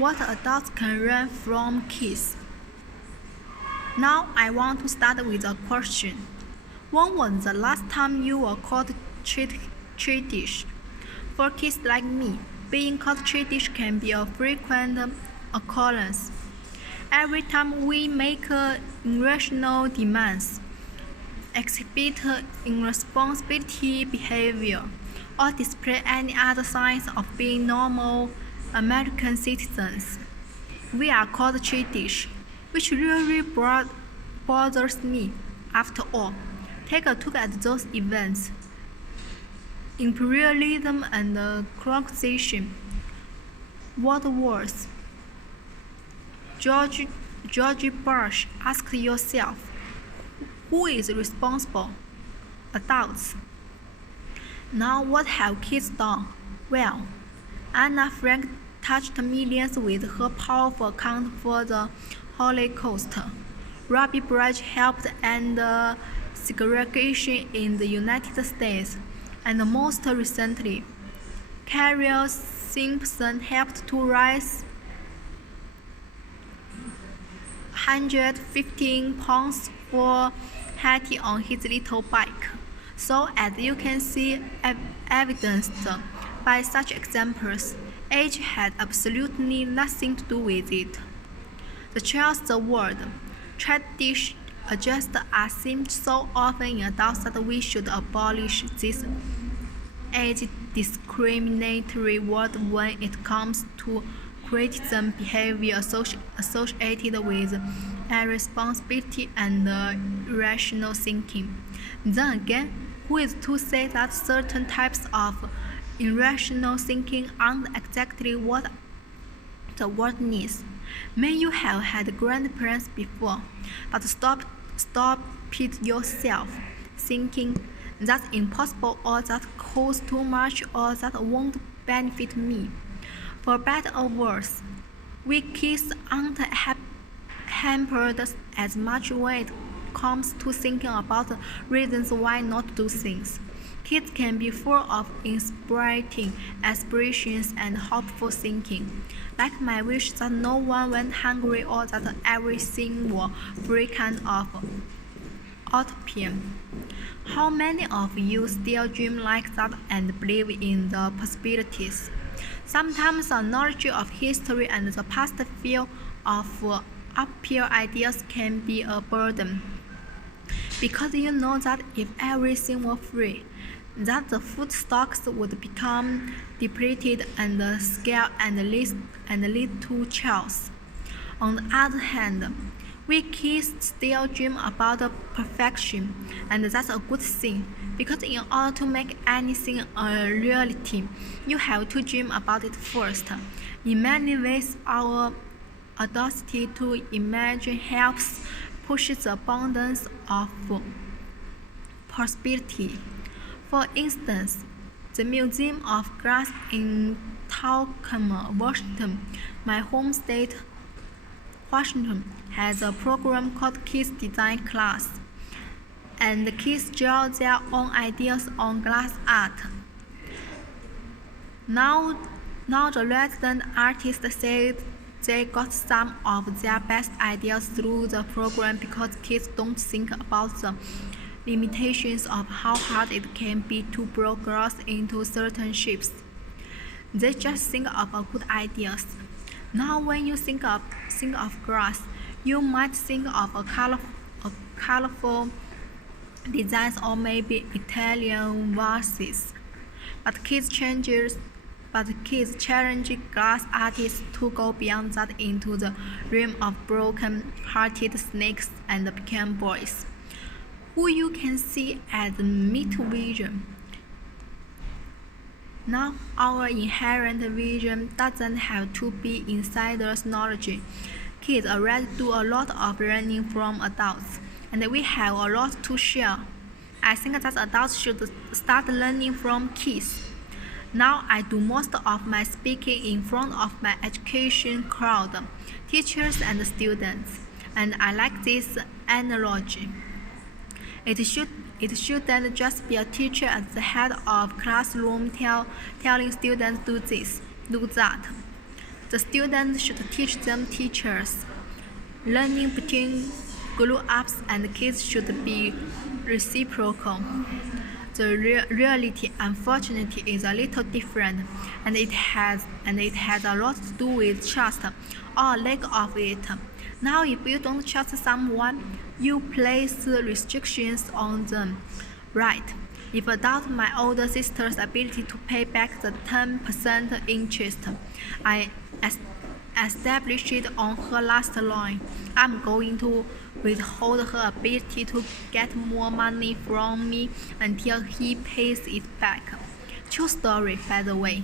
What adults can learn from kids. Now I want to start with a question. When was the last time you were called childish? For kids like me, being called childish can be a frequent occurrence. Every time we make irrational demands, exhibit irresponsibility behavior, or display any other signs of being normal American citizens, we are called childish, which really bothers me. After all, take a look at those events. Imperialism and colonization. What worse? George Bush, ask yourself, who is responsible? Adults. Now what have kids done? Well, Anna Frank touched millions with her powerful account for the Holocaust. Robbie Bridge helped end segregation in the United States. And most recently, Carol Simpson helped to raise 115 pounds for Haiti on his little bike. So as you can see, evidenced by such examples, age had absolutely nothing to do with it. The child's word, childish, just are seen so often in adults that we should abolish this age discriminatory word when it comes to criticism behavior associated with irresponsibility and irrational thinking. Then again, who is to say that certain types of irrational thinking aren't exactly what the world needs? May you have had grandparents before, but stop it yourself, thinking that's impossible or that costs too much or that won't benefit me. For better or worse, we kids aren't hampered as much when it comes to thinking about reasons why not to do things. Kids can be full of inspiring aspirations and hopeful thinking, like my wish that no one went hungry or that everything were free kind of utopia. How many of you still dream like that and believe in the possibilities? Sometimes the knowledge of history and the past field of uphill ideas can be a burden, because you know that if everything were free, that the food stocks would become depleted and scarce and lead to chaos. On the other hand, we kids still dream about perfection, and that's a good thing, because in order to make anything a reality, you have to dream about it first. In many ways, our audacity to imagine helps push the boundaries of possibility. For instance, the Museum of Glass in Tacoma, Washington, my home state, Washington, has a program called Kids Design Class, and the kids draw their own ideas on glass art. Now the resident artists say they got some of their best ideas through the program because kids don't think about the limitations of how hard it can be to blow glass into certain shapes. They just think of good ideas. Now when you think of glass, you might think of colorful designs or maybe Italian vases. But kids challenge glass artists to go beyond that into the realm of broken-hearted snakes and pecan boys, who you can see as meat vision. Now, our inherent vision doesn't have to be insider's knowledge. Kids already do a lot of learning from adults, and we have a lot to share. I think that adults should start learning from kids. Now I do most of my speaking in front of my education crowd, teachers and students, and I like this analogy. It shouldn't just be a teacher at the head of classroom telling students do this, do that. The students should teach them teachers. Learning between grown-ups and kids should be reciprocal. The reality, unfortunately, is a little different, and it has a lot to do with trust or lack of it. Now, if you don't trust someone, you place restrictions on them, right? If I doubt my older sister's ability to pay back the 10% interest I established on her last loan, I'm going to withhold her ability to get more money from me until he pays it back. True story, by the way.